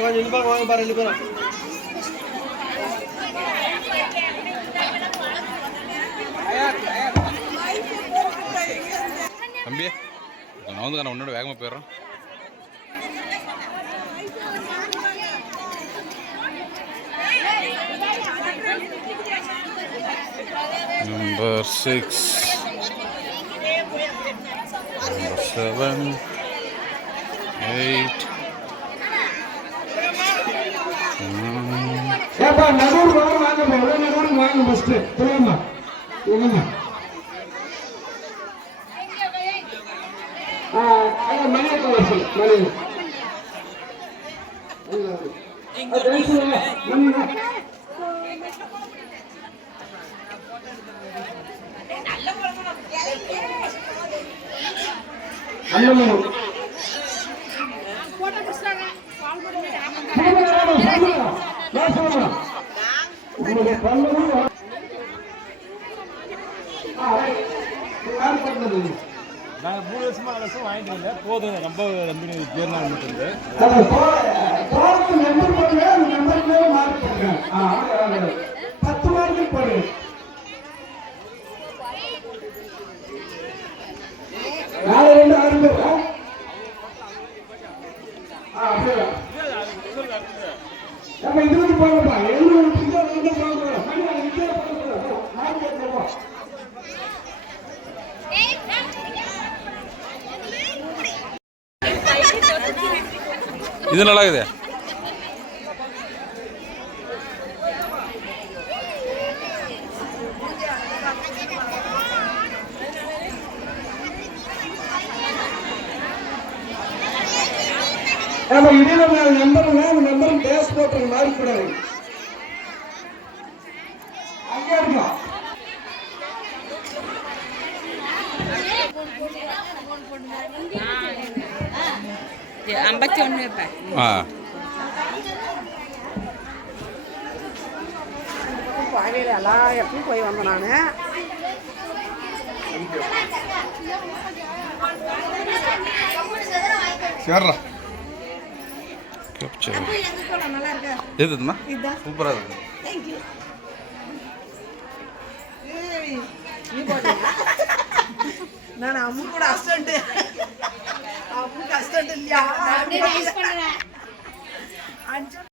கொஞ்சம் இந்த வாங்க பாரு ரெண்டு பேரும் தம்பி நான் வந்து நான் உன்னோட வேகமாக போயிடுறேன். Number six number seven eight ஏப்பா நடுவுக்கு வாங்க வாங்க ஆ ஐயா மணி கலர்ஸ் மணி அண்ணன் நாங்கள் மூணு வருஷமா நாலு வாங்கிட்டு வந்தேன் போதும் ரொம்ப நம்பி பேர் நான் பத்து மார்க்கு போடு நாலு ரெண்டு ஆறு பேர் இது வந்து போகப்பா எழுநூறு பிடிச்சா வந்து போகக்கூடாது மணி அது இங்கே போகக்கூடாது நாலு பேர் போவோம் இது நல்லா இருக்குது ஆமா இடையில நம்பருங்க அந்த நம்பர் டேஸ் போட்டு மாறி கூடாது அங்கே ஐம்பத்தி ஒன்று ஆ எல்லாம் எப்பவும் போய் வந்தேன் நான். சேர்றா. சரி எதுமா சூப்பராக இருக்குது நான் அம்மு கூட இல்லையா அப்படியே nice பண்ணுறேன் அஞ்சு